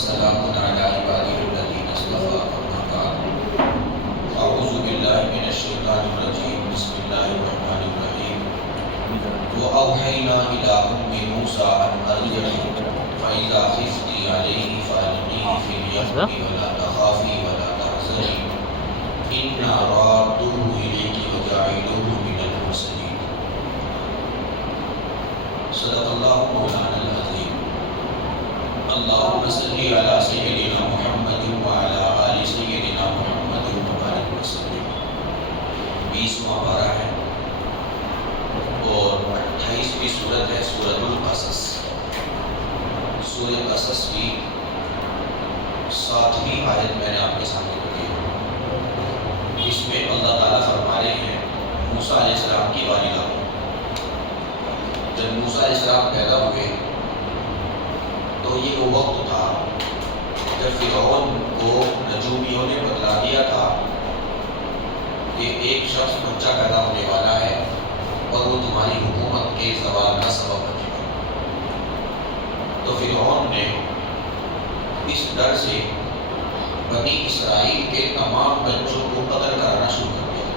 وسلام على عباده الذين اصطفى أما بعد أعوذ بالله من الشيطان الرجيم بسم الله الرحمن الرحيم وأوحينا إلى أم موسى أن أرضعيه فإذا خفت عليه فألقيه في اليم ولا تخافي ولا تحزني إنا رادوه إليك وجاعلوه من المرسلين صدق الله مولانا العظيم اللهم صل على سيدنا محمد وعلى آل سيدنا محمد وبارك وسلم 20واں پارہ ہے اور 28ویں سورت ہے سورۃ القصص. سورۃ قصص کی 7ویں آیت میں نے آپ کے سامنے پڑھی ہے. اس میں اللہ تعالیٰ فرما رہے ہیں موسیٰ علیہ السلام کی والدہ کو. جب موسیٰ علیہ السلام پیدا ہوئے تو یہ وہ وقت تھا جب فرعون کو نجومیوں نے بتلا دیا تھا کہ ایک شخص بچہ پیدا ہونے والا ہے اور وہ تمہاری حکومت کے زوال کا سبب بنے گا. تو فرعون نے اس ڈر سے بنی اسرائیل کے تمام بچوں کو قتل کرانا شروع کر دیا.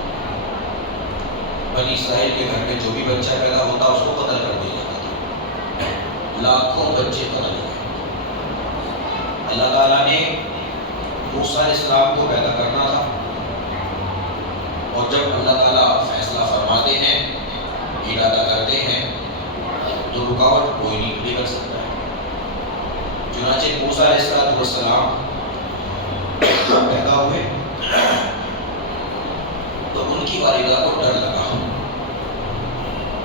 بنی اسرائیل کے گھر میں جو بھی بچہ پیدا ہوتا اس کو قتل کر دیا جاتا تھا. لاکھوں بچے قتل ہوئے. اللہ تعالیٰ نے موسیٰ علیہ السلام کو پیدا کرنا تھا اور جب اللہ تعالیٰ فیصلہ فرماتے ہیں ارادہ کرتے ہیں تو رکاوٹ کوئی نہیں کر سکتا ہے. چنانچہ موسیٰ علیہ السلام پیدا ہوئے تو ان کی والدہ کو ڈر لگا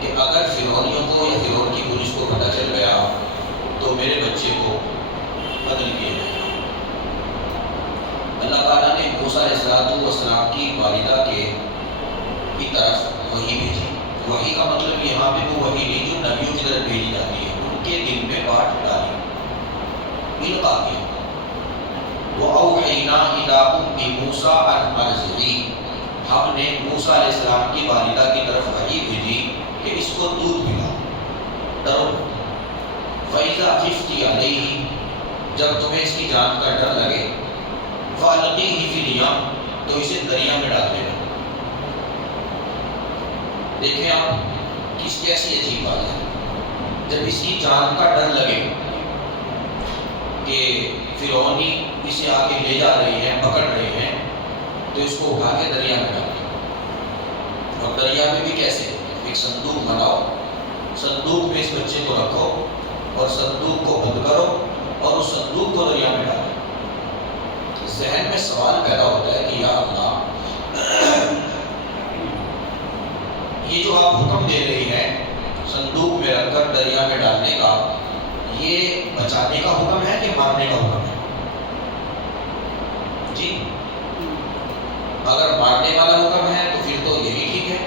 کہ اگر فرعونیوں کو یا فرعون کی پولیس کو پتہ چل گیا تو میرے بچے کو قتل کیا جائے گا. اللہ تعالیٰ نے موسیٰ علیہ السلام کی والدہ کی طرف وحی بھیجی. وحی کا مطلب یہاں پہ وہ وحی نہیں جو نبیوں کی طرف بھیجی جاتی ہے. ان کے دل میں بات ڈالی القا کیا. وَأَوْحَيْنَا إِلَىٰ أُمِّ مُوسَىٰ أَنْ أَرْضِعِيهِ ہم نے موسیٰ علیہ السلام کی والدہ کی طرف وحی بھیجی کہ اس کو دودھ پلاؤ. ڈرو. فَإِذَا خِفْتِ عَلَيْهِ جب تمہیں اس کی جان کا ڈر لگے فَأَلْقِيهِ فِي الْيَمِّ تو اسے دریا میں ڈال دینا. دیکھیں آپ کیسی عجیب بات ہے. جب اس کی جان کا ڈر لگے کہ فرعونی اسے آگے لے جا رہے ہیں پکڑ رہے ہیں تو اس کو اٹھا کے دریا میں ڈال دیں. اور دریا میں بھی کیسے؟ ایک صندوق بناؤ, صندوق میں اس بچے کو رکھو اور صندوق کو بند کرو اور اس صندوق کو دریا میں ڈالو. ذہن میں سوال پیدا ہوتا ہے کہ یا اللہ یہ جو آپ حکم دے رہی ہیں صندوق میں رکھ کر دریا میں ڈالنے کا, یہ بچانے کا حکم ہے کہ مارنے کا حکم ہے؟ جی اگر مارنے والا حکم ہے تو پھر تو یہی ٹھیک ہے,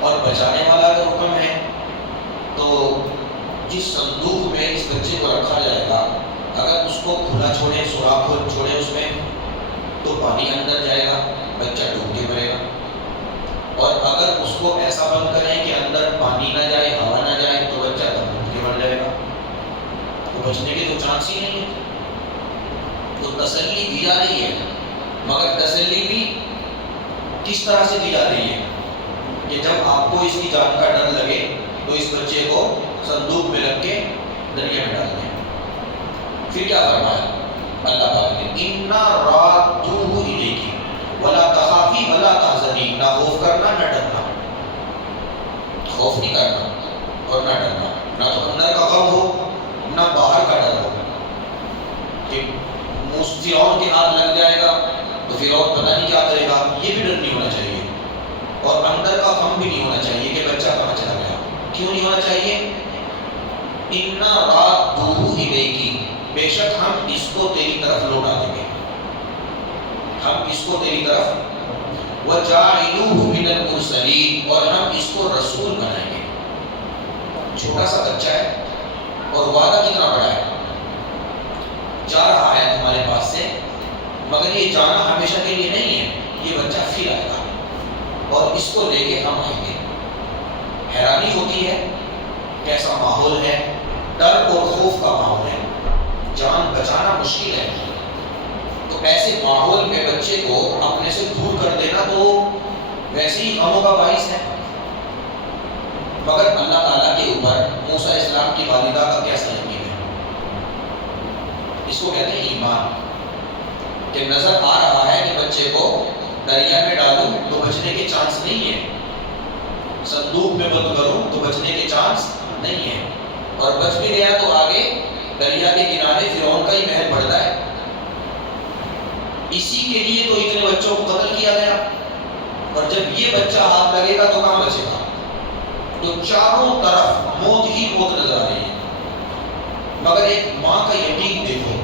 اور بچانے والا اگر حکم ہے تو جس صندوق میں اس بچے کو رکھا جائے گا اگر اس کو کھلا چھوڑیں, سوراخ چھوڑیں اس میں تو پانی اندر جائے گا, بچہ ڈوب کے مرے گا. اور اگر اس کو ایسا بند کریں کہ اندر پانی نہ جائے, ہوا نہ جائے تو بچہ دم کے مر جائے گا. تو بچنے کے تو چانس ہی نہیں ہے. تو تسلی دی جا رہی ہے, مگر تسلی بھی کس طرح سے دی جا رہی ہے کہ جب آپ کو اس کی جان کا ڈر لگے تو اس بچے کو صندوق میں رکھ کے دریا میں ڈال دیں. پھر کیا فرمایا اللہ پاک نے اِنَّا رَادُّوهُ إِلَيْكِ وَلَا تَخَافِي وَلَا تَحْزَنِي نہ خوف کرنا نہ ڈرنا. خوف نہیں کرنا اور نہ ڈرنا. نہ تو اندر کا غم ہو نہ باہر کا ڈر ہو کہ فرعون کے ہاتھ لگ جائے گا تو فرعون پتہ نہیں کیا کرے گا. یہ بھی ڈر نہیں ہونا چاہیے. اور اندر کا غم بھی نہیں ہونا چاہیے کہ بچہ کہاں چلا گیا. کیوں نہیں ہونا چاہیے؟ اِنَّا رَادُّوهُ إِلَيْكِ بے شک ہم اس کو تیری طرف لوٹا دیں گے. ہم اس کو تیری طرف وَجَاعِلُوهُ مِنَ الْمُرْسَلِينَ اور ہم اس کو رسول بنائیں گے. چھوٹا سا بچہ ہے اور وعدہ کتنا بڑا ہے. جا رہا ہے تمہارے پاس سے, مگر یہ جانا ہمیشہ کے لیے نہیں ہے. یہ بچہ پھر آئے گا اور اس کو لے کے ہم آئیں گے. حیرانی ہوتی ہے کیسا ماحول ہے, ڈر اور خوف کا ماحول ہے. جان بچانا مشکل ہے، تو ایسے ماحول میں بچے کو اپنے سے دور کر دینا تو ویسے ہی غموں کا باعث ہے۔ مگر اللہ تعالیٰ کے اوپر موسیٰ علیہ السلام کی والدہ کا کیسا یقین ہے؟ اس کو کہتے ہیں ایمان، کہ نظر آ رہا ہے کہ بچے کو دریا میں ڈالوں تو بچنے کے چانس نہیں ہے، صندوق میں بند کروں تو بچنے کے چانس نہیں ہے، اور بچ بھی گیا تو آگے دریا کے کنارے فرعون کا ہی محل پڑتا ہے۔ اسی کے لیے تو اتنے بچوں کو قتل کیا گیا، اور جب یہ بچہ ہاتھ لگے گا تو کہاں بچے گا؟ تو چاروں طرف موت ہی موت نظر آ رہی ہے۔ مگر ایک ماں کا یقین دیکھو،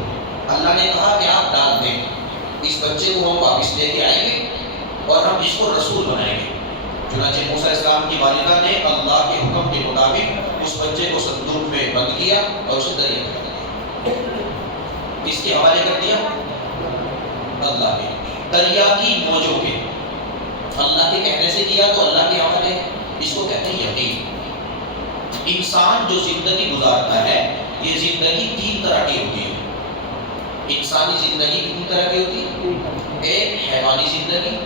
اللہ نے کہا کہ آپ ڈال دیں، اس بچے کو ہم واپس لے کے آئیں گے اور ہم اس کو رسول بنائیں گے۔ چنانچہ موسیٰ علیہ السلام کی والدہ نے اللہ کے حکم کے مطابق اس بچے کو صندوق میں بند کیا اور اسے دریا میں ڈال دیا۔ کس کے حوالے کر دیا؟ اللہ کے، دریا کی موجوں کے، اللہ کے کہنے سے کیا تو اللہ کے حوالے۔ اس کو کہتے ہیں یقین۔ انسان جو زندگی گزارتا ہے، یہ زندگی تین طرح کی ہوتی ہے۔ انسانی زندگی کتنی طرح کی ہوتی ہے؟ ایک حیوانی زندگی،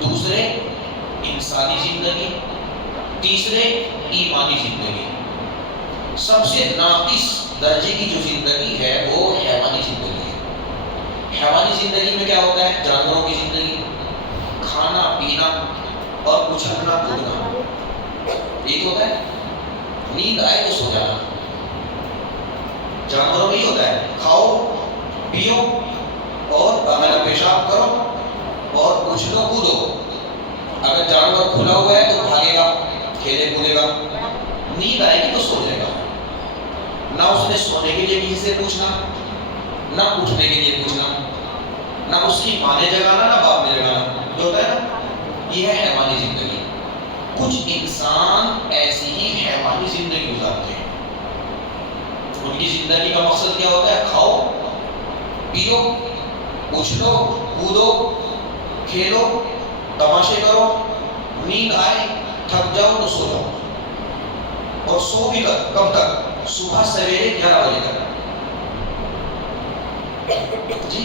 دوسرے انسانی زندگی، تیسرے ایمانی زندگی۔ سب سے ناقص درجے کی جو زندگی ہے وہ حیوانی زندگی ہے۔ حیوانی زندگی میں کیا ہوتا ہے؟ جانوروں کی زندگی، کھانا پینا اور اچھلنا کودنا، ایک ہوتا ہے نیند آئے تو سو جانا۔ جانوروں میں ہی ہوتا ہے کھاؤ پیو اور بغیر پیشاب کرو اور اچھلو کودو۔ اگر جانور کھلا ہوا ہے تو بھاگے گا، کھیلے کودے گا، نیند آئے گی تو سو جائے گا۔ نہ اس نے سونے کے لیے کسی سے پوچھنا، نہ اٹھنے کے لیے پوچھنا، نہ اس کی ماں نے جگانا نہ باپ نے جگانا، جو ہوتا ہے نا، یہ ہے حیوانی زندگی۔ کچھ انسان ایسی ہی حیوانی زندگی گزارتے ہیں۔ ان کی زندگی کا مقصد کیا ہوتا ہے؟ کھاؤ پیو اچھلو کودو کھیلو تماشے کرو، نیند آئے تھک جاؤ تو سو جاؤ، اور سو بھی کب تک؟ صبح سویرے 11 بجے تک۔ جی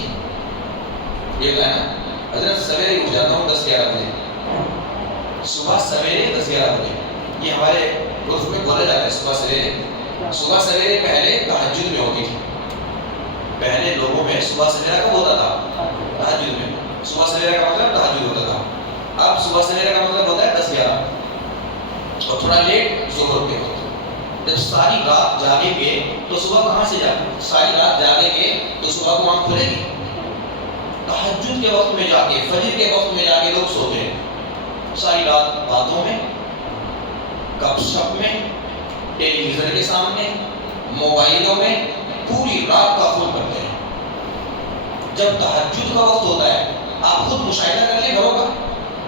یہ تو ہے نا، حضرت سویرے اٹھ جاتا ہوں 10-11 بجے، صبح سویرے 10-11 بجے، یہ ہمارے عرف میں بولا جاتا ہے صبح سویرے۔ صبح سویرے پہلے تہجد میں ہوتی تھی، پہلے لوگوں میں صبح سویرے کب ہوتا تھا؟ تہجد میں۔ صبح سویرے کا مطلب تہجد ہوتا تھا۔ اب صبح سویرے کا مطلب ہوتا ہے 10-11، اور تھوڑا لیٹ ظہر کے وقت۔ جب ساری رات جاگیں گے تو صبح کہاں سے جاگیں؟ ساری رات جاگیں گے تو صبح کو آنکھ کھلے گی؟ تہجد کے وقت میں جا کے، فجر کے وقت میں جا کے لوگ سوتے ہیں، ساری رات باتوں میں، گپ شپ میں، ٹیلی ویژن کے سامنے، موبائلوں میں پوری رات کا خون کرتے ہیں۔ جب تہجد کا وقت ہوتا ہے، آپ خود مشاہدہ کر لیں گھروں کا،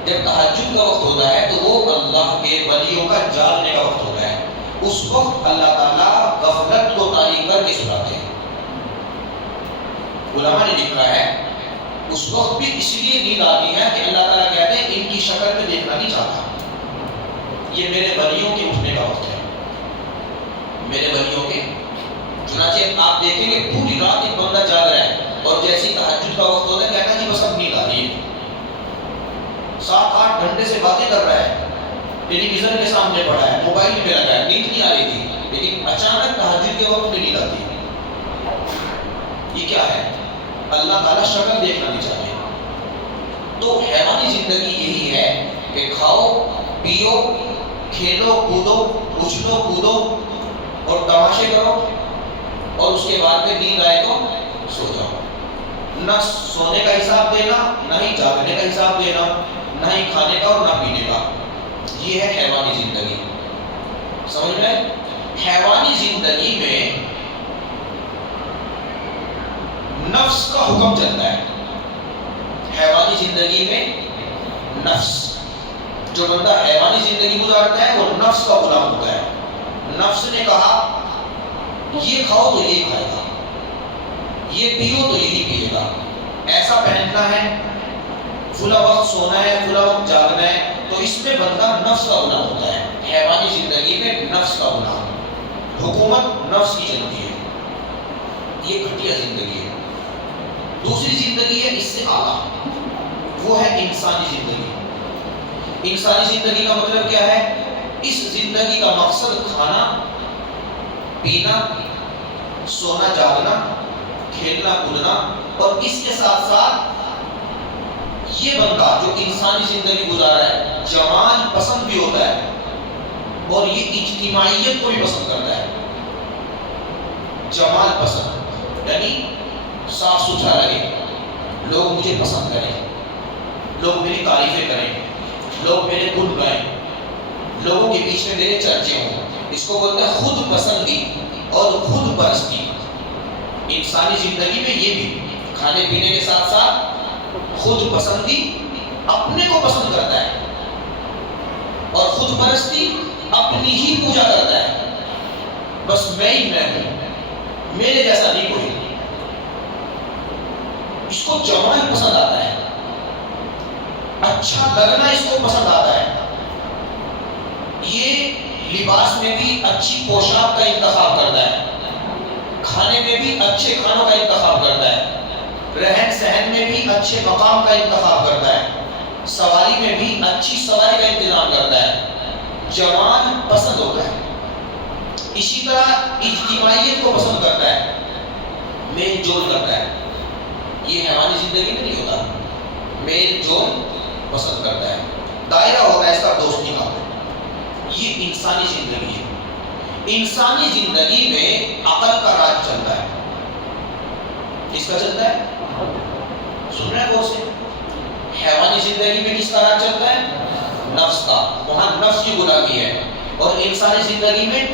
جب تہجد کا وقت ہوتا ہے تو وہ اللہ کے ولیوں کا جاگنے کا وقت ہوتا ہے۔ اس وقت اللہ تعالیٰ غفلت کو طاری کر کے سلاتے ہیں۔ علماء نے لکھا ہے اس وقت بھی اس لیے نیند آتی ہے کہ اللہ تعالیٰ کہتے ہیں ان کی شکل میں دیکھنا نہیں چاہتا، یہ میرے ولیوں کے اٹھنے کا وقت ہے، میرے ولیوں کے۔ چنانچہ آپ دیکھیں گے پوری رات ایک بندہ جاگ رہا ہے، اور جیسے تہجد کا وقت ہوتا ہے کہتا ہے جی بس اب نیند آ رہی ہے، 7-8 گھنٹے سے باتیں کر رہا ہے، ٹیلی ویژن کے سامنے پڑا ہے، موبائل میں لگا ہے، نیند نہیں آ رہی تھی، لیکن اچانک تہجد کے وقت میں نیند آتی ہے۔ یہ کیا ہے؟ اللہ تعالیٰ شکل دیکھنا نہیں چاہتے۔ تو حیوانی زندگی یہی ہے کہ کھاؤ پیو کھیلو کودو اچھلو کودو اور تماشے کرو، اور اس کے بعد میں نیند آئے تو سو جاؤ۔ نہ سونے کا حساب دینا، نہ ہی جاگنے کا حساب دینا، نہ ہی کھانے کا اور نہ پینے کا۔ یہ ہے حیوانی زندگی۔ سمجھ میں؟ حیوانی زندگی میں نفس کا حکم چلتا ہے۔ حیوانی زندگی میں نفس، جو بندہ حیوانی زندگی گزارتا ہے وہ نفس کا غلام ہوتا ہے۔ نفس نے کہا یہ کھاؤ تو یہی کھائے گا، یہ پیو تو یہی پیے گا، ایسا پہننا ہے، فلا وقت سونا ہے، فلا وقت جاگنا ہے، تو اس میں بندہ نفس کا غلام ہوتا ہے۔ حیوانی زندگی میں نفس کا غلام، حکومت نفس کی چلتی ہے۔ یہ گھٹیا زندگی ہے. دوسری زندگی ہے اس سے اعلیٰ، وہ ہے انسانی زندگی. انسانی زندگی کا مطلب کیا ہے؟ اس زندگی کا مقصد کھانا پینا، سونا جاگنا، کھیلنا کودنا، اور اس کے ساتھ ساتھ یہ بندہ جو انسانی زندگی گزارا ہے جمال پسند بھی ہوتا ہے اور یہ اجتماعیت کو بھی پسند کرتا ہے. جمال پسند یعنی صاف ستھرا لگے، لوگ مجھے پسند کریں، لوگ میری تعریفیں کریں، لوگ میرے گن گائیں، لوگوں کے بیچ میں میرے چرچے ہوں. اس کو بولتا ہے خود پسندی اور خود پرستی. انسانی زندگی میں یہ بھی کھانے پینے کے ساتھ ساتھ خود پسندی، اپنے کو پسند کرتا ہے، اور خود پرستی اپنی ہی پوجا کرتا ہے. بس میں ہی میں ہوں، میرے جیسا نہیں کوئی. اس کو جمال پسند آتا ہے، اچھا لگنا اس کو پسند آتا ہے. یہ لباس میں بھی اچھی پوشاک کا انتخاب کرتا ہے، کھانے میں بھی اچھے کھانوں کا انتخاب کرتا ہے، رہن سہن میں بھی اچھے مقام کا انتخاب کرتا ہے، سواری میں بھی اچھی سواری کا انتظام کرتا ہے. جمال پسند ہوتا ہے. اسی طرح اجتماعیت کو پسند کرتا ہے، میل جول کرتا ہے. یہ حیوانی زندگی میں نہیں ہوتا. میل جول پسند کرتا ہے، دائرہ ہوتا ہے اس کا دوستی کا. یہ انسانی زندگی ہے. انسانی زندگی میں عقل کا راج چلتا ہے. کس کا چلتا ہے؟ سن رہے ہیں غور سے؟ حیوانی زندگی میں کس کا راج چلتا ہے؟ نفس کا. وہاں نفس کی غلامی ہے. اور انسانی زندگی میں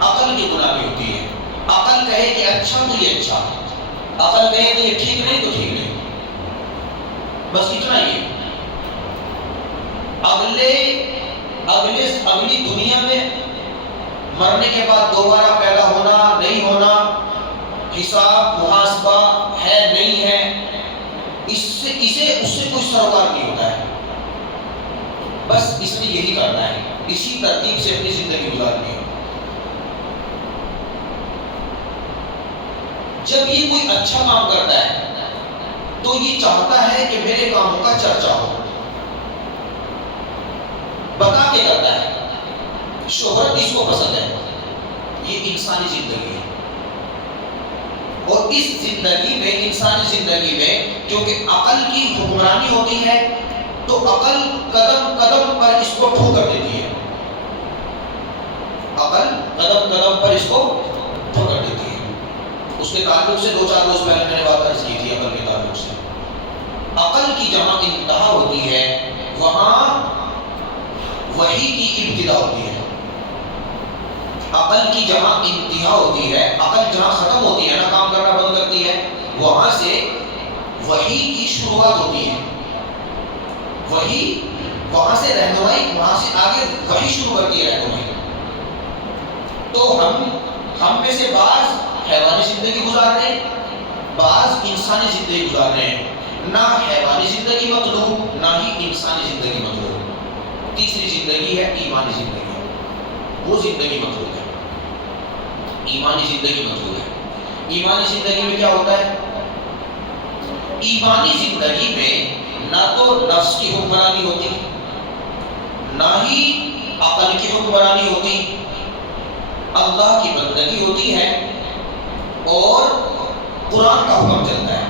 عقل کی غلامی ہوتی ہے. عقل کہے کہ اچھا تو یہ اچھا، عقل کہے کہ یہ ٹھیک نہیں تو ٹھیک نہیں. بس اتنا ہی ہے. اگلی دنیا میں مرنے کے بعد دوبارہ پیدا ہونا نہیں ہونا، حساب محاسبہ ہے نہیں ہے، اس سے کوئی سروکار نہیں ہوتا ہے. بس اس نے یہی کرنا ہے، اسی ترتیب سے اپنی زندگی گزارنی ہے. جب یہ کوئی اچھا کام کرتا ہے تو یہ چاہتا ہے کہ میرے کاموں کا چرچا ہو. بتا کے کرتا ہے، شہرت اس کو پسند ہے. یہ انسانی زندگی ہے. اور اس زندگی میں، انسانی زندگی میں کیونکہ عقل کی حکمرانی ہوتی ہے تو عقل قدم قدم پر اس کو ٹھوکر دیتی ہے. عقل قدم قدم پر اس کو ٹھوکر دیتی ہے. اس کے تعلق سے 2-4 روز پہلے میں نے بات عرض کی تھی. عقل کے تعلق سے عقل کی جہاں انتہا ہوتی ہے وہاں وحی کی ابتدا ہوتی ہے. عقل کی جہاں انتہا ہوتی ہے، عقل جہاں ختم ہوتی ہے نا، کام کرنا بند کرتی ہے، وہاں سے وحی کی شروعات ہوتی ہے. وحی وہاں سے رہنمائی، وہاں سے آگے وحی شروع کرتی ہے رہنمائی. تو ہم میں سے بعض حیوانی زندگی گزار رہے ہیں، بعض انسانی زندگی گزار رہے ہیں. نہ حیوانی زندگی مطلوب، نہ ہی انسانی زندگی مطلوب. تیسری زندگی ہے ایمانی زندگی. وہ زندگی مطلوب ہے. ایمانی زندگی مطلوب ہے. ایمانی زندگی میں کیا ہوتا ہے؟ ایمانی زندگی میں نہ تو نفس کی حکمرانی ہوتی، نہ ہی عقل کی حکمرانی ہوتی. اللہ کی بندگی ہوتی ہے اور قرآن کا حکم چلتا ہے،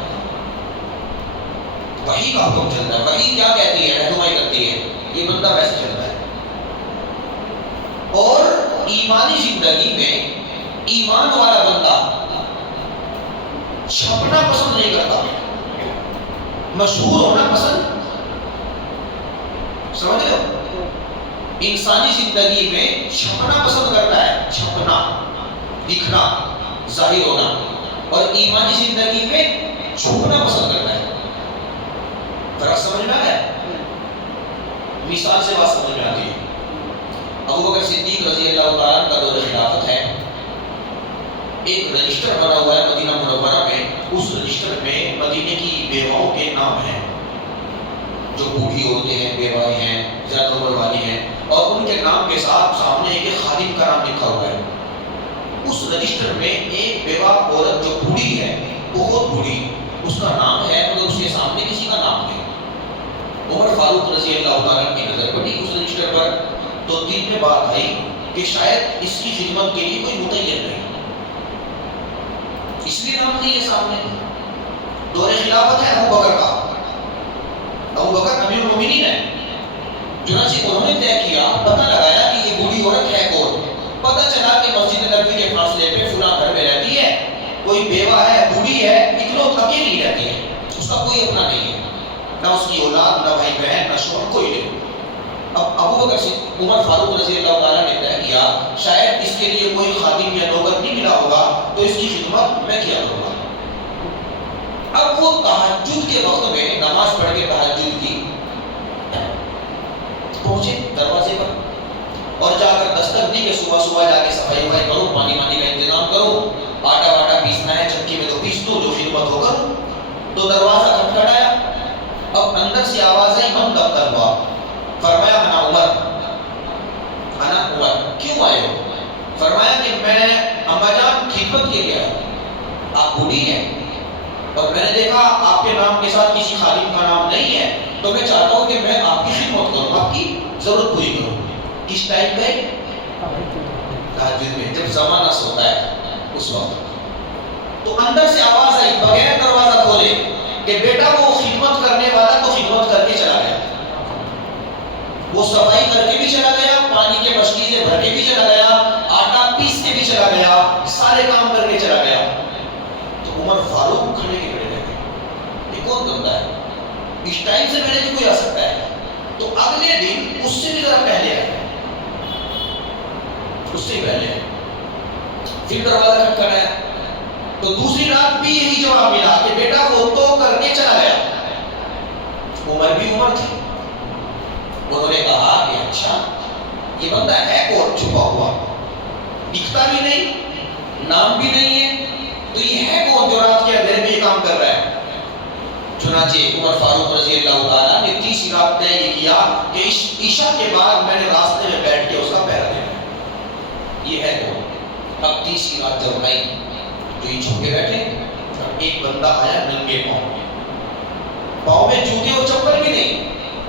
وحی کا حکم چلتا ہے. وحی کیا کہتی ہے؟ رہنمائی کرتی ہے. یہ بندہ ویسے چلتا ہے. اور ایمانی زندگی میں ایمان والا بندہ چھپنا پسند نہیں کرتا، مشہور ہونا پسند. سمجھ رہے ہو؟ انسانی زندگی میں چھپنا پسند کرتا ہے، چھپنا، دکھنا، ظاہر ہونا. اور ایمانی زندگی میں چھپنا پسند کرتا ہے. فرق سمجھ میں آیا؟ مثال سے بات سمجھ میں آتی ہے. ابوبکر صدیق رضی اللہ تعالیٰ کا دور خلافت ہے. ایک رجسٹر بنا ہوا ہے مدینہ منورہ میں. اس رجسٹر میں مدینے کی بیواؤں کے نام ہیں، جو بوڑھی ہوتے ہیں، بیوائیں ہیں، زیادہ عمر والی ہیں، اور ان کے نام کے ساتھ سامنے ایک خادم کا نام لکھا ہوا ہے. اس رجسٹر میں ایک بیوہ عورت جو بوڑھی ہے، بہت بوڑھی، اس کا نام ہے، مگر اس کے سامنے کسی کا نام نہیں۔ عمر فاروق رضی اللہ تعالیٰ کی نظر پڑی اس رجسٹر پر، تو دل میں بات آئی کہ شاید اس کی خدمت کے لیے کوئی متعین نہیں، اس لیے نام نہیں ہے سامنے۔ دور خلافت ہے ابو بکر کا، ابو بکر امیر المومنین ہے، چنانچہ انہوں نے طے کیا، پتہ لگایا کہ یہ بوڑھی عورت ہے کون۔ پتہ چلا کہ مسجد نبوی کے فاصلے پہ فلاں گھر میں رہتی ہے، کوئی بیوہ ہے، بوڑھی ہے، اکلوت اکیلی رہتی ہے، اس کا کوئی اپنا نہیں ہے، نہ اس کی اولاد، نہ بھائی بہن، نہ شوہر، کوئی نہیں۔ اب ابو بکر سے عمر فاروق رضی اللہ تعالیٰ نے طے کیا شاید اس کے لیے کوئی خادم یا نوکر نہیں ملا ہوگا، تو اس کی خدمت میں کیا کروں گا۔ اب وہ تہجد کے وقت میں نماز پڑھ کے تہجد کی، پہنچے دروازے پر اور جا کر دستک دی کہ صبح صبح جا کے صفائی وفائی کرو، پانی کا انتظام کرو، آٹا واٹا پیسنا ہے چکی میں تو پیس دو، جو خدمت ہو کرو۔ تو دروازہ کھٹکھٹایا، اب اندر سے آواز آئی، من کب تک ہوا؟ فرمایا انا عمر، انا عمر، کیوں آئے ہو؟ فرمایا کہ میں اما جان خدمت کے لیے آیا، آپ بوڑھی ہیں اور میں نے دیکھا آپ کے نام کے ساتھ کسی خادم کا نام نہیں ہے، تو میں چاہتا ہوں کہ میں آپ کی خدمت کروں، آپ کی ضرورت پوری کروں۔ کس ٹائم پہ؟ تہجد میں، جب زمانہ سوتا ہے اس وقت۔ تو اندر سے آواز آئی بغیر دروازہ کھولے کہ بیٹا وہ خدمت کرنے والا تو خدمت کر کے چلا گیا، وہ صفائی کر کے بھی چلا گیا، پانی کے مشکیزیں بھر کے بھی چلا گیا، آٹا پیس کے بھی چلا گیا، سارے کام کر کے چلا گیا۔ تو عمر فاروق کھڑے کے کھڑے رہ گئے، یہ کون بندہ ہے؟ اس ٹائم سے پہلے بھی کوئی آ سکتا ہے۔ تو اگلے دن اس سے بھی ذرا پہلے آئے، اس سے پہلے پھر دروازہ کھٹکھٹایا، تو دوسری رات بھی یہی جواب ملا کہ بیٹا وہ تو کر کے چلا گیا۔ عمر بھی عمر تھی، انہوں نے کہا کہ اچھا یہ بندہ ہے کون چھپا ہوا، دکھتا بھی نہیں، نام بھی نہیں ہے، تو یہ ہے کون جو رات کے اندھیرے میں یہ کام کر رہا ہے؟ چنانچہ عمر فاروق رضی اللہ تعالیٰ نے تیسری رات طے یہ کیا کہ عشاء کے بعد میں نے راستے میں بیٹھ کے اس کا پہرا دینا، یہ ہے کون؟ اب تیسری رات جب آئی تو یہ چھپ کے بیٹھے، اور ایک بندہ آیا ننگے پاؤں، پاؤں میں جوتے اور چپل بھی نہیں،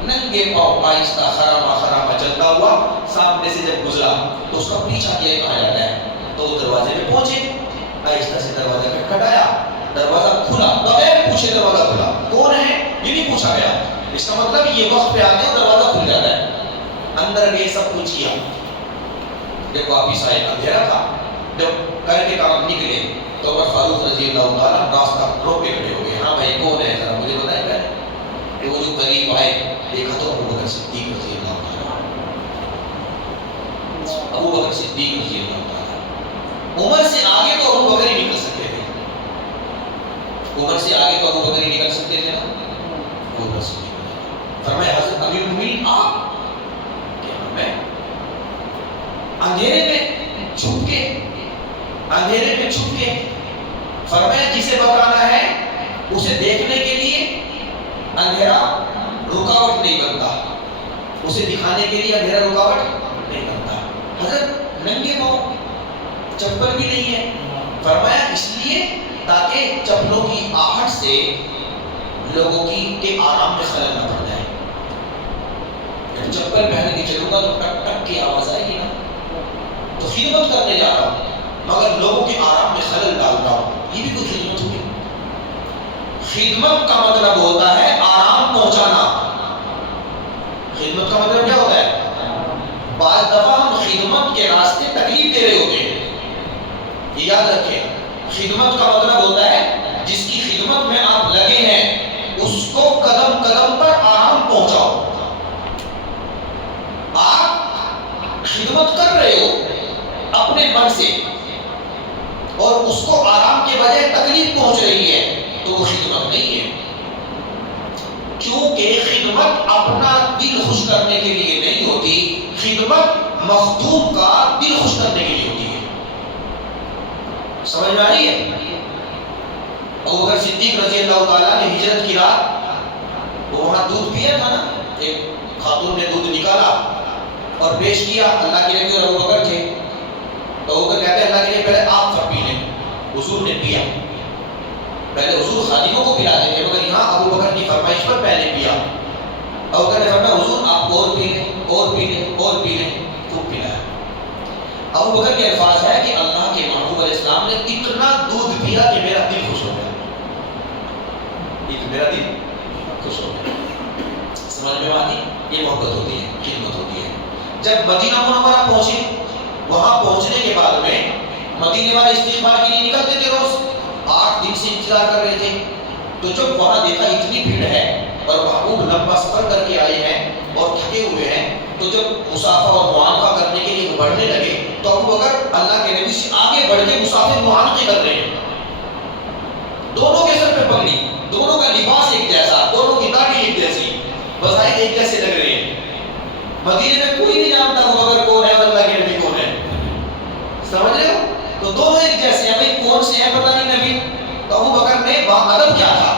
ننگے پاؤں آہستہ خراما خراما چلتا ہوا سامنے سے جب گزرا تو اس کا پیچھا کیا کہا جاتا ہے، تو وہ دروازے میں پہنچے، آہستہ سے دروازہ کھٹکھٹایا، دروازہ کھلا، بغیر پوچھے دروازہ کھلا، کون ہے یہ نہیں پوچھا گیا، اس کا مطلب یہ وقت پہ آتے ہیں دروازہ کھل جاتا ہے۔ اندر گئے، سب کچھ کیا، جب واپس آئے اندھیرا تھا، جب کر کے کام نکلے تو عمر فاروق رضی اللہ تعالیٰ راستہ روک کے کھڑے ہو گئے، ہاں بھائی کون ہے ذرا مجھے بتائیں پہلے۔ کہ وہ جو قریب آئے دیکھا تو ابو بکر صدیق رضی اللہ تعالیٰ، ابو بکر صدیق رضی اللہ تعالیٰ۔ عمر سے آگے تو ابو بکر ہی نکل سکتے تھے، عمر سے آگے تو ابو بکر ہی نکل سکتے تھے نا، ابو بکر صدیق۔ فرمایا حضرت امیر المومنین آپ، کیا میں اندھیرے میں چھپ کے، اندھیرے میں چھپ کے، فرمایا جسے بتانا ہے اسے دیکھنے کے لیے اندھیرا رکاوٹ نہیں بنتا، اسے دکھانے کے لیے اندھیرا رکاوٹ نہیں بنتا۔ حضرت ننگے پاؤں، چپل بھی نہیں ہے، فرمایا اس لیے تاکہ چپلوں کی آہٹ سے لوگوں کے آرام میں خلل نہ پڑ جائے۔ جب چپل پہن کے چلوں گا تو ٹک ٹک کی آواز آئے گی نا، تو خدمت کرنے جا رہا ہوں مگر لوگوں کے آرام میں خلل ڈال رہا ہوں، یہ بھی کوئی خدمت ہوگی؟ خدمت کا مطلب ہوتا ہے آرام پہنچانا۔ خدمت کا مطلب کیا ہوتا ہے؟ بعض دفعہ ہم خدمت کے راستے تکلیف دے رہے ہوتے ہیں، یہ یاد رکھیں، خدمت کا مطلب ہوتا ہے جس کی خدمت میں آپ لگے ہیں اس کو قدم قدم پر آرام پہنچاؤ۔ آپ خدمت کر رہے ہو اپنے من سے اور اس کو آرام کے بجائے تکلیف پہنچ رہی ہے تو وہ خدمت نہیں ہے، کیونکہ خدمت اپنا دل خوش کرنے کے لیے نہیں ہوتی، خدمت مخدوم کا دل خوش کرنے کے لیے ہوتی ہے۔ سمجھ میں آ رہی ہے؟ ابو بکر صدیق رضی اللہ تعالیٰ نے ہجرت کی رات وہ وہاں دودھ پیا تھا نا، ایک خاتون نے دودھ نکالا اور پیش کیا، اللہ کے نبی اور ابو بکر تھے، تو وہ کہتے ہیں اللہ کے لیے پہلے آپ سب پی لیں. حضور نے پیا. پہلے حضور خادموں کو پلاتے تھے مگر یہاں ابو بکر کی فرمائش پر پہلے پیا. ابو بکر نے فرمایا حضور آپ اور پی لیں اور پی لیں اور پی لیں. خوب پلایا. ابو بکر کے الفاظ ہے کہ اللہ کے محبوب علیہ السلام نے اتنا دودھ پیا کہ میرا دل خوش ہو گیا. میرا دل خوش ہو گیا. سمجھ میں آتی؟ یہ محبت ہوتی ہے, خدمت ہوتی ہے. جب مدینہ منورہ پہنچے, وہاں پہنچنے کے بعد میں مدینے والے استقبال کے لیے نکلتے تھے. روز 8 دن سے انتظار کر رہے تھے. تو جب وہاں دیکھا اتنی بھیڑ ہے اور محبوب لمبا سفر کر کے آئے ہیں اور تھکے ہوئے ہیں, تو جب مسافہ اور معانقہ کرنے کے لیے بڑھنے لگے تو ابو بکر اللہ کے نبی سے آگے بڑھ کے مسافر معانقے کر رہے ہیں. دونوں کے سر پہ پگڑی, دونوں کا لباس ایک جیسا, دونوں کی داڑھی ایک جیسی, وظائف ایک جیسے لگ رہے ہیں. مدینے میں کوئی نہیں جانتا ابو بکر کون ہے اور اللہ کے نبی کون ہے. سمجھ رہے ہو؟ تو دونوں ایک جیسے ہیں. بھائی کون سے ہیں پتہ نہیں نبی. تو ابو بکر نے ادب کیا تھا؟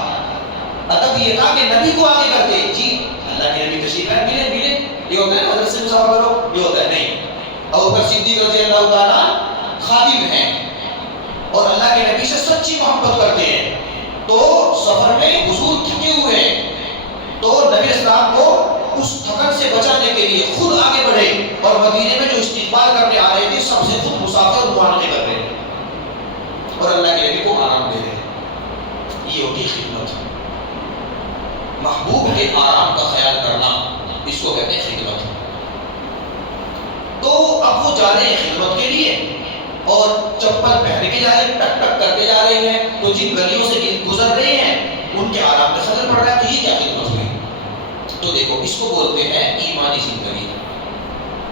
ادب یہ تھا کہ نبی کو آگے کرتے. جی اللہ کے نبی تشریف لائے, ملے ملے. یہ ہوتا ہے نا حضرت سے مسافہ کرو, یہ ہوتا ہے نہیں. ابو بکر صدیق رضی اللہ تعالیٰ خادم ہیں اور اللہ کے نبی سے سچی محبت کرتے ہیں. تو سفر میں حضور تھکے ہوئے ہیں, تو نبی اسلام کو اس تھکن سے بچانے کے لیے خود آگے بڑھے اور مدینے میں جو استقبال کرنے آ رہے تھے سب سے خود مسافر معانقے کر رہے ہیں اور اللہ کے نبی کو آرام دے رہے ہیں. یہ ہوتی خدمت. محبوب کے آرام کا خیال کرنا, اس کو کہتے ہیں خدمت. تو اب وہ جا رہے ہیں خدمت کے لیے اور چپل پہن کے جا رہے ہیں, ٹک ٹک کرتے جا رہے ہیں. تو جن گلیوں سے گزر رہے ہیں ان کے آرام میں خلل پڑ رہا ہے. تو یہ کیا خدمت ہوئی؟ تو دیکھو اس کو بولتے ہیں ایمانی زندگی,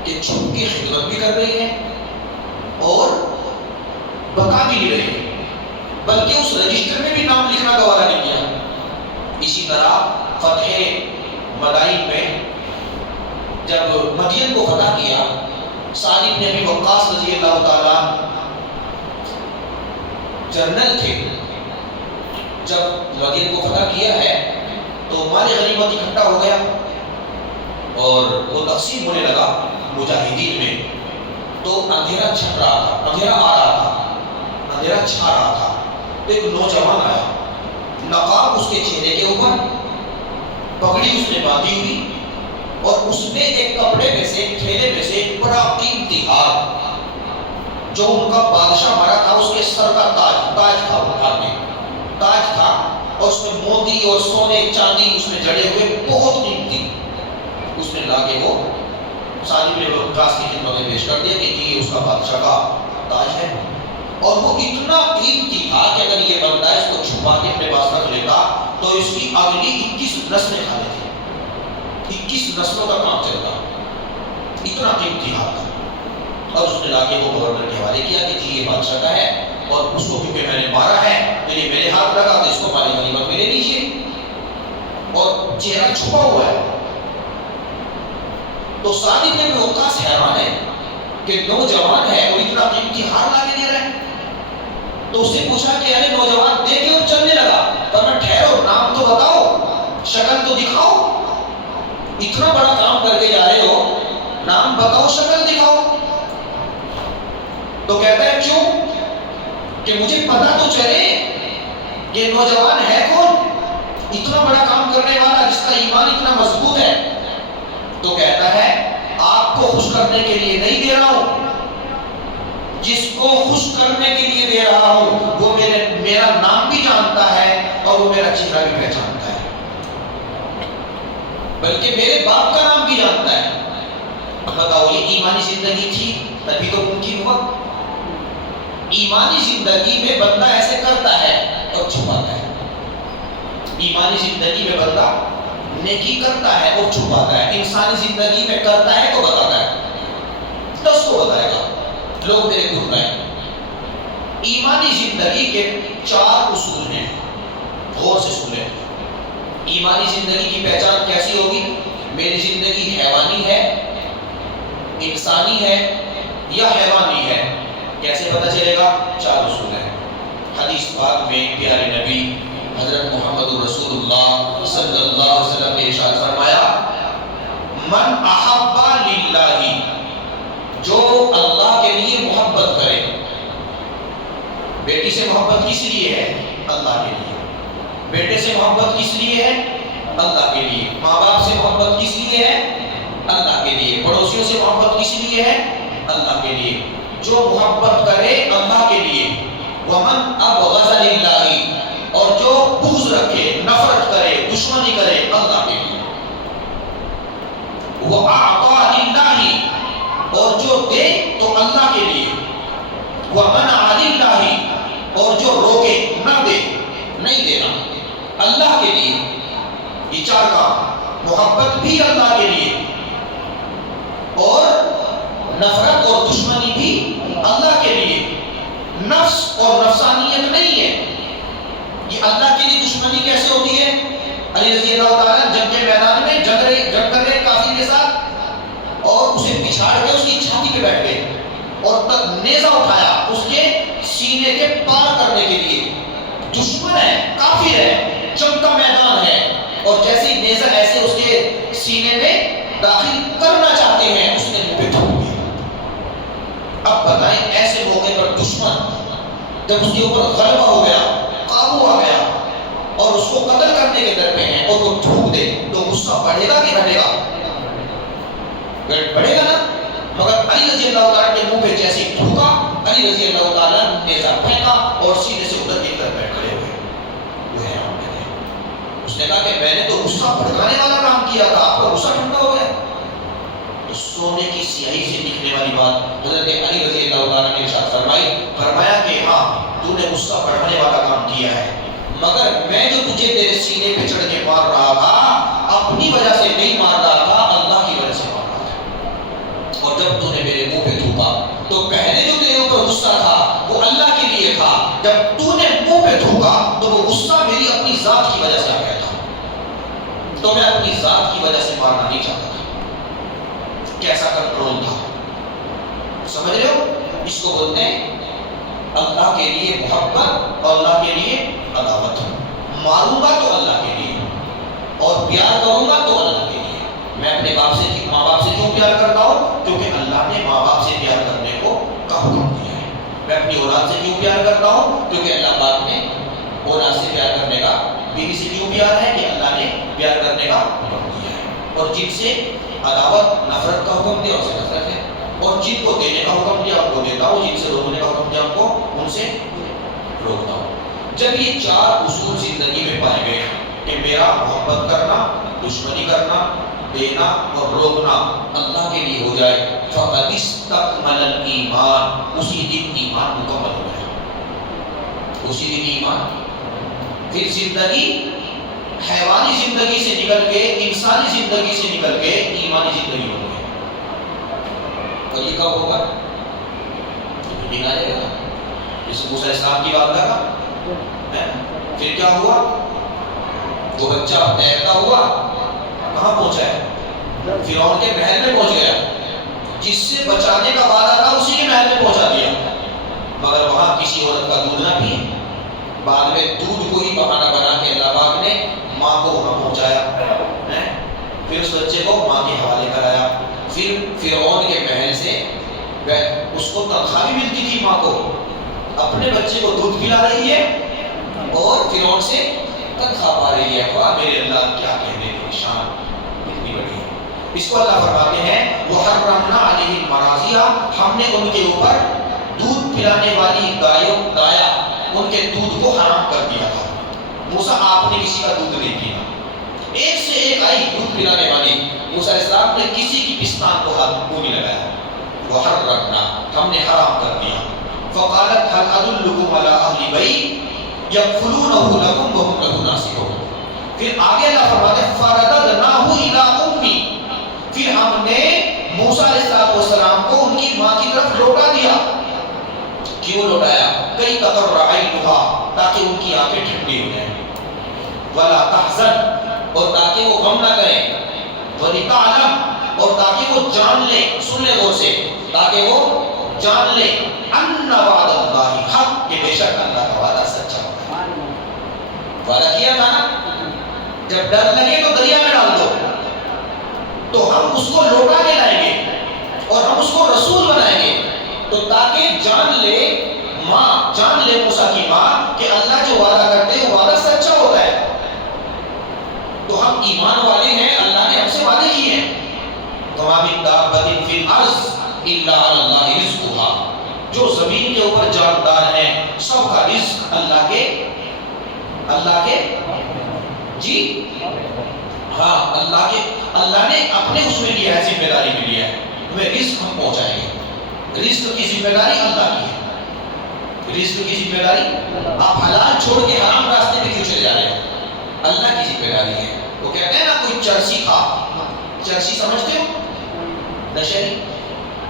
کہ چھپ کے خدمت بھی کر رہے ہیں اور بقا بھی نہیں رہے, بلکہ اس رجسٹر میں بھی نام لکھنا گوارا نہیں کیا. اسی طرح فتح مدائن میں جب مدین کو فتح کیا, سعد بن ابی وقاص رضی اللہ تعالیٰ جنرل تھے. جب مدین کو فتح کیا ہے تو مال غنیمت اکٹھا ہو گیا اور وہ تقسیم ہونے لگا مجاہدین میں. تو اندھیرا چھپ رہا تھا, اندھیرا آ رہا تھا, اندھیرا چھا رہا تھا. تو ایک نوجوان آیا, نقاب اس کے چہرے کے اوپر, پگڑی اس نے باندھی ہوئی اور اس نے ایک کپڑے میں سے, ایک تھیلے میں سے ایک بڑا قیمتی ہار جو ان کا بادشاہ مرا تھا اس کے سر کا تاج تھا, وہ ہار میں تاج تھا اور اس میں موتی اور سونے چاندی اس میں جڑے ہوئے بہت قیمتی, اس نے لا کے وہ سعد بن وقاص کی خدمت میں پیش کر دیا کہ جی یہ اس کا بادشاہ کا تاج ہے. اور وہ اتنا قیمتی تھا کہ اگر یہ بندہ اس کو چھپا کے اپنے پاس رکھ لیتا تو اس کی اگلی 21 نسلیں کھا لیتی, 21 نسلوں کا کام چلتا. اتنا قیمتی ہار تھا. اور اس نے لا کے وہ گورنر کے حوالے کیا کہ جی یہ بادشاہ کا ہے اور اس کو کیونکہ میں نے مارا ہے تو یہ میرے ہاتھ لگا تو اس کو مال غنیمت میں لے لیجیے. اور چہرہ چھپا ہوا ہے. تو سعد بن ابی وقاص حیران ہے کہ نوجوان ہے اور اتنا قیمتی ہار لا کے دے رہا ہے. تو اس نے پوچھا کہ ارے نوجوان دیکھے اور چلنے لگا. پر میں ٹھہرو, نام تو بتاؤ, شکل تو دکھاؤ, اتنا بڑا کام کر کے جا رہے ہو, نام بتاؤ, شکل دکھاؤ. تو کہتا ہے کیوں؟ کہ مجھے پتا تو چلے کہ نوجوان ہے کون, اتنا بڑا کام کرنے والا جس کا ایمان اتنا مضبوط ہے. تو کہتا ہے آپ کو خوش کرنے کے لیے نہیں دے رہا ہوں, جس کو خوش کرنے کے لیے دے رہا ہوں وہ میرا نام بھی جانتا ہے اور وہ میرا چہرہ بھی پہچانتا ہے, بلکہ میرے باپ کا نام بھی جانتا ہے. بتاؤ یہ ایمانی زندگی تھی تبھی تو ممکن ہوا. ایمانی زندگی میں بندہ ایسے کرتا ہے اور چھپاتا ہے. ایمانی زندگی میں بندہ نیکی کرتا ہے اور چھپاتا ہے. انسانی زندگی میں کرتا ہے تو بتاتا ہے, 10 کو بتائے گا, لوگ میرے گھر رہے ہیں. ایمانی زندگی کے 4 اصول ہیں, غور سے سنیں. ایمانی زندگی کی پہچان کیسی ہوگی؟ میری زندگی حیوانی ہے, انسانی ہے یا حیوانی ہے, کیسے پتہ چلے گا؟ 4 اصول ہیں. حدیث پاک میں پیارے نبی حضرت محمد رسول اللہ صلی اللہ علیہ وسلم نے ارشاد فرمایا, من احب للہ, جو اللہ کے لیے محبت کرے بیٹی سے محبت کس لیے ہے؟ اللہ کے لیے. بیٹے سے محبت کس لیے ہے؟ اللہ کے لیے. ماں باپ سے محبت کس لیے ہے؟ اللہ کے لیے. پڑوسیوں سے محبت کس لیے ہے؟ اللہ کے لیے. جو محبت کرے اللہ کے لیے، ومن ابغض للہ، اور جو بغض رکھے، نفرت کرے، دشمنی کرے اللہ کے لیے، وہ اعطا للہ، اور جو دے تو اللہ کے لیے، ومنع للہ، اور جو روکے نہ دے، نہیں دینا اللہ کے لیے. یہ چار کام، محبت بھی اللہ کے لیے، اور نفرت اور دشمنی بھی اللہ کے لیے. نفس اور نفسانیت نہیں ہے. یہ اللہ کے لیے دشمنی کیسے ہوتی ہے؟ علی رضی اللہ تعالیٰ جنگ کے میدان میں جنگ کر رہے کافر کے ساتھ، اور اسے پچھاڑ کے اس کی چھاتی پہ بیٹھ گئے اور نیزہ اٹھایا اس کے سینے کے پار کرنے کے لیے. دشمن ہے، کافر ہے، جنگ کا میدان ہے، اور جیسے نیزہ ایسے اس کے سینے میں داخل کرنا چاہتے ہیں، اس نے منہ پہ تھوک دیا. اب بتائیں ایسے موقع پر دشمن جب اس کے اوپر غلبہ ہو گیا، قابو آ گیا، اور اس کو قتل کرنے کے در پہ ہیں، اور وہ تھوک دے تو غصہ بڑھے گا کہ گھٹے گا؟ بڑھے گا نا. مگر علی رضی اللہ تعالیٰ کے منہ پہ جیسے تھوکا، علی رضی اللہ تعالیٰ نے نیزہ پھینکا اور سیدھے سے ادھر کی طرف بیٹھ کھڑے ہوئے. وہ حیران رہ گئے. اس نے کہا کہ میں نے تو غصہ بھڑکانے والا کام کیا تھا، آپ کا غصہ ٹھنڈا ہو گیا. تو سونے کی سیاہی سے نکلنے والی بات حضرت علی رضی اللہ تعالیٰ نے ارشاد فرمایا کہ ہاں تو نے غصہ بڑھانے والا کام کیا ہے، مگر میں جو تجھے تیرے سینے پہ چڑھ کے مار رہا تھا اپنی وجہ سے نہیں مار رہا تھا، اللہ کی وجہ سے مار رہا تھا. اور جب تو نے میرے منہ پہ تھوکا تو پہلے جو تیرے اوپر غصہ تھا وہ اللہ کے لیے تھا، جب تو نے منہ پہ تھوکا تو وہ غصہ میری اپنی ذات کی وجہ سے آ گیا تھا، تو میں اپنی ذات کی وجہ سے مارنا نہیں چاہتا تھا. کیسا کنٹرول تھا، سمجھ رہے ہو؟ اس کو بولتے ہیں اللہ کے لیے محبت اور اللہ کے لیے عداوت. ماروں گا تو اللہ کے لیے، اور پیار کروں گا تو اللہ کے لیے. میں اپنے ماں باپ سے کیوں پیار کرتا ہوں؟ کیونکہ اللہ نے ماں باپ سے پیار کرنے کو کا حکم دیا ہے. میں اپنی اولاد سے کیوں پیار کرتا ہوں؟ کیونکہ اللہ پاک نے اولاد سے پیار کرنے کا. بیوی سے کیوں پیار ہے؟ کہ اللہ نے پیار کرنے کا حکم دیا ہے. اور جن سے عداوت نفرت کا حکم دیا اسے نفرت ہے، اور جن کو دینے کا حکم دیا ان کو دیتا ہوں، جن سے روکنے کا حکم دیا ان کو ان سے روکتا ہوں. جب یہ چار اصول زندگی میں پائے گئے کہ میرا محبت کرنا، دشمنی کرنا، دینا اور روکنا اللہ کے لیے ہو جائے، فقد استکمل الایمان، اسی دن ایمان مکمل ہو جائے. اسی دن ایمان. پھر زندگی حیوانی زندگی سے نکل کے انسانی زندگی سے نکل کے ایمانی زندگی ہو گئی. اور یہ کب ہوگا؟ دن آ جائے گا جس موسیٰ اسلام کی بات لگا. پھر کیا ہوا؟ وہ بچہ تیرتا ہوا کہاں پہنچا ہے؟ فرعون کے محل میں پہنچ گیا. جس سے بچانے کا وعدہ تھا اسی کے محل میں پہنچا دیا، مگر وہاں کسی عورت کا دودھ نہ پی. بعد میں دودھ کو ہی بہانہ بنا کے اللہ پاک نے ماں کو وہاں پہنچایا، پھر اس بچے کو ماں کے حوالے کرایا. پھر فرعون کے محل سے اس کو تنخواہ بھی ملتی تھی، ماں کو اپنے بچے کو دودھ پلا رہی ہے اور فرعون سے تنخواہ پا رہی ہے. واہ میرے اللہ، کیا کہنے کی شان اتنی بڑی ہے. اس کو اللہ فرماتے ہیں وَحَرَّمْنَا عَلَيْهِ الْمَرَاضِعَ، ہم نے ان کے اوپر دودھ پلانے والی گایا ان کے دودھ کو حرام کر دیا تھا. موسیٰ آپ نے کسی کا دودھ نہیں پینا. ایک سے ایک آئی دودھ پلانے والی، موسیٰ علیہ السلام نے کسی کی پستان کو ہاتھ منہ نہیں لگایا. وَحَرَّمْنَا، ہم نے حرام کر دیا. فَقَالَتْ هَلْ أَدُلُّكُمْ عَلَىٰ أَهْلِ بَيْتٍ يَكْفُلُونَهُ لَكُمْ وَهُمْ لَهُ نَاصِحُونَ. پھر آگے اللہ فرماتے ہیں فَرَدَدْنَاهُ إِلَىٰ أُمِّهِ، پھر ہم نے موسیٰ علیہ السلام کو ان کی ماں کی طرف لوٹا دیا. کیوں لوٹایا؟ کئی تقر عینها، تاکہ ان کی آنکھیں ٹھنڈی ہو جائیں. وَلَا تَحْزَنْ، اور تاکہ وہ غم نہ کریں. وَلِتَعْلَمْ، اور تاکہ وہ جان لیں، سن لیں غور سے، تاکہ وہ جان لیں أَنَّ وَعْدَ اللَّهِ حَقٌّ، کہ بے شک اللہ کا وعدہ سچا ہوتا ہے. وعدہ کیا تھا نا، جب ڈر لگے تو دریا میں ڈال دو، تو ہم اس کو لوٹا کے لائیں گے اور ہم اس کو رسول بنائیں گے. تو تاکہ جان لے ماں جان لے موسیٰ کی ماں کہ اللہ جو وعدہ کرتے ہیں وہ وعدہ سچا ہوتا ہے. تو ہم ایمان والے ہیں, اللہ نے ہم سے وعدے کیے ہیں. وَمَا مِن دَابَّةٍ فِي الْأَرْضِ إِلَّا عَلَى اللَّهِ رِزْقُهَا, جو زمین کے اوپر جاندار ہیں سب کا رزق اللہ کے جی ہاں اللہ نے اپنے اس میں لیا ہے, ذمہ داری میں لیا ہے, تمہیں رزق ہم پہنچائیں گے. رزق کی ذمہ داری اللہ کی ہے, رزق کی ذمہ داری. آپ حلال چھوڑ کے حرام راستے پہ کیوں چلے جا رہے ہیں؟ اللہ کی ذمہ داری ہے. وہ کہتے ہیں نا کوئی چرسی تھا, چرسی سمجھتے ہو نشری,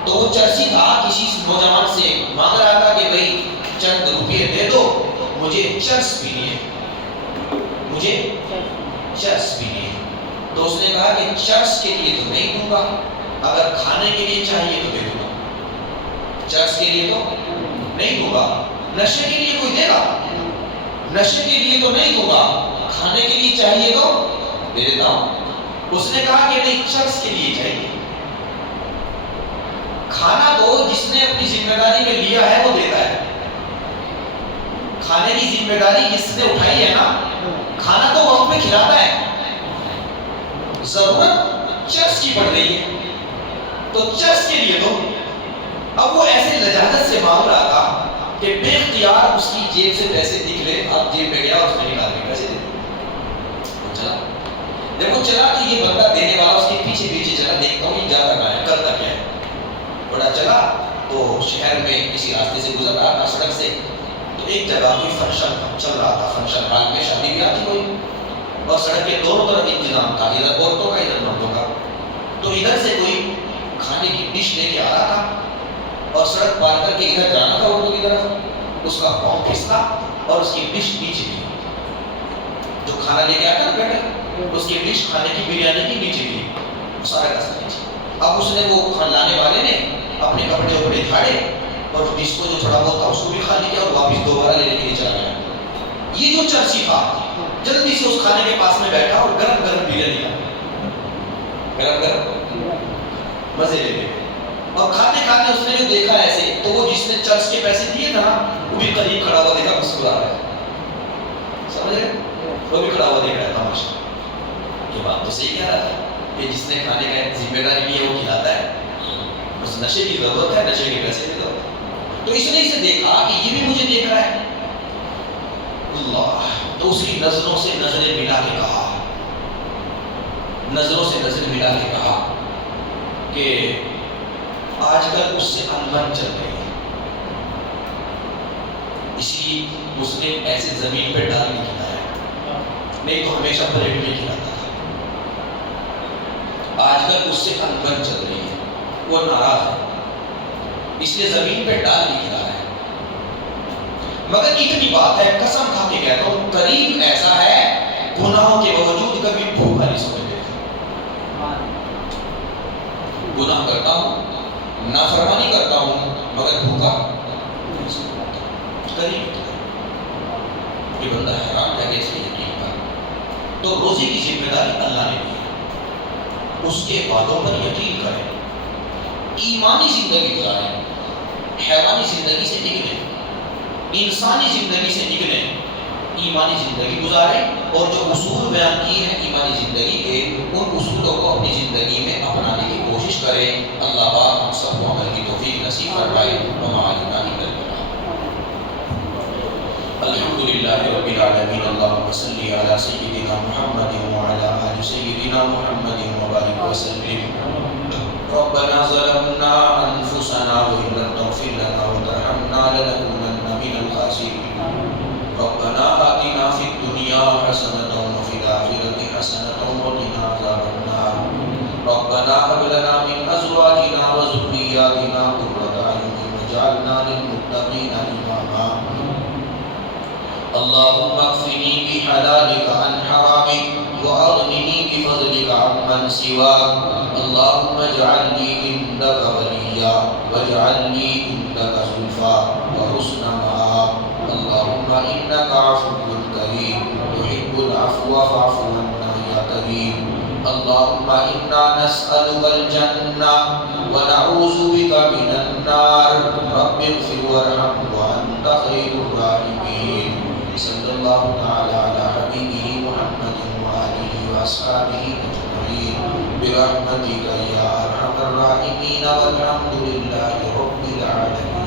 تو وہ چرسی تھا کسی نوجوان سے مانگ رہا تھا کہ بھائی چند روپے دے دو, مجھے چرس پینی ہے, مجھے چرس پینی ہے. تو اس نے کہا کہ چرس کے لیے تو نہیں دوں گا, اگر کھانے کے لیے چاہیے تو دے دوں گا. چرس کے لیے تو نہیں دوں گا, نشے کے لیے کوئی دے گا, نشے کے لیے تو نہیں دوں گا, کھانے کے لیے چاہیے تو دے دیتا ہوں. اس نے کہا کہ نہیں, چرس کے لیے چاہیے. کھانا تو جس نے اپنی ذمہ داری میں لیا ہے وہ دیتا ہے, کھانے کی ذمہ داری جس نے اٹھائی ہے نا, کھانا تو وقت میں کھلاتا ہے. ضرورت چرس کی پڑ رہی ہے تو چرس کے لیے دو. اب وہ ایسے لجاجت سے مانگ رہا تھا کہ بے اختیار اس کی جیب سے پیسے نکلے, اب جیب میں گیا, اس نے نکال کے پیسے دے چلا. جب وہ چلا تو یہ بندہ دینے والا اس کے پیچھے پیچھے چلا, دیکھتا ہوں یہ جا رہا ہے, کرتا کیا ہے. بڑا چلا تو شہر میں کسی راستے سے گزر رہا تھا, سڑک سے, تو ایک جگہ کوئی فنکشن چل رہا تھا, فنکشن ہال میں شادی بیاہ تھی کوئی, اور سڑک کے دونوں طرف انتظام تھا, ادھر عورتوں کا ادھر مردوں کا. تو ادھر سے کوئی کھانے کی ڈش لے کے آ رہا تھا اور سڑک پار کر کے ادھر جانا تھا عورتوں کی طرف, اس کا پاؤں پھسلا اور اس کی ڈش نیچے گئی. جو کھانا لے کے آتا نا بیٹھے, اس کی ڈش کھانے کی بریانی کی نیچے گئی, سارا راستہ نیچے. اب اس نے, وہ لانے والے نے اپنے کپڑے وپڑے جھاڑے اور ڈش کو جو تھوڑا بہت تھا اس کو بھی خالی کیا اور واپس دوبارہ لینے کے لیے چلا گیا. یہ جو چرسی تھا جلدی سے اس کھانے کے پاس میں بیٹھا اور گرم گرم بریانی کھا, گرم گرم مزے لے لے. اور کھاتے کھاتے اس نے جو دیکھا ایسے, تو وہ جس نے چرس کے پیسے دیے تھا نا, وہ بھی قریب کھڑا ہوا دیکھا, مسکرا رہا ہے. سمجھ رہے, وہ بھی کھڑا ہوا دیکھ رہا ہے تماشا. یہ بات تو صحیح کہہ رہا تھا کہ جس نے کھانے کا ذمہ داری لی ہے وہ کھلاتا ہے. اس نشے کی ضرورت ہے, نشے کے پیسے کی ضرورت ہے. تو اس نے اسے دیکھا کہ یہ بھی مجھے دیکھ رہا ہے. اللہ, تو اس کی نظروں سے نظریں ملا کے کہا, نظروں سے نظر ملا کے کہا کہ آج کل اس سے انبن چل رہی ہے, اس لیے اس نے ایسے زمین پہ ڈال نہیں کھلایا, نہیں تو ہمیشہ پلیٹ میں کھلاتا تھا. آج کل اس سے انبن چل رہی ہے, وہ ناراض ہے, اس لیے زمین پہ ڈال نہیں کھلا ہے. مگر اتنی بات ہے, قسم کھا کے کہتا ہوں, قریب ایسا ہے گناہوں کے باوجود کبھی بھوکا نہیں سمجھ لیتا. گناہ کرتا ہوں, نافرمانی کرتا ہوں, مگر بھوکا نہیں سمجھ لیتا. قریب یہ بندہ حیران ہے کہ اس کے یقین پر. تو روزی کی ذمہ داری اللہ نے دی ہے, اس کے وعدوں پر یقین کریں, ایمانی زندگی گزاریں, حیوانی زندگی سے نکلیں, انسانی زندگی سے نکلیں, ایمانی زندگی گزاریں, اور جو اصول بیان کیے ہیں ایمانی زندگی کے, ان اصولوں کو اپنی زندگی میں اپنانے کی کوشش کریں. اللہ پاک ہم سب کو عمل کی توفیق نصیب فرمائے. وما علینا الا البلاغ. الحمدللہ رب العالمین. اللہم صلی علی سیدنا محمد وعلی آل سیدنا محمد وبارک وسلم. ربنا ظلمنا انفسنا وان لم تغفر لنا وترحمنا لنكونن من الخاسرين. ربنا آتنا في الدنيا حسنة وفي الآخرة حسنة وقنا عذاب النار. ربنا هب لنا من أزواجنا وذرياتنا قرة أعين واجعلنا للمتقين إماما. اللهم اكفني بحلالك عن حرامك وأغنني بفضلك عمن سواك. اللهم اجعل لي عندك وليا واجعل لي عندك زلفى وحسن مآب. اللهم إنك عفو كريم تحب العفو فاعف عنا يا كريم. اللهم إنا نسألك الجنة ونعوذ بك من النار. رب اغفر وارحم وأنت وأنت خير الراحمين صلى الله تعالى على حبيبه محمد وآله وأصحابه أجمعين برحمتك يا أرحم الراحمين والحمد لله رب العالمين.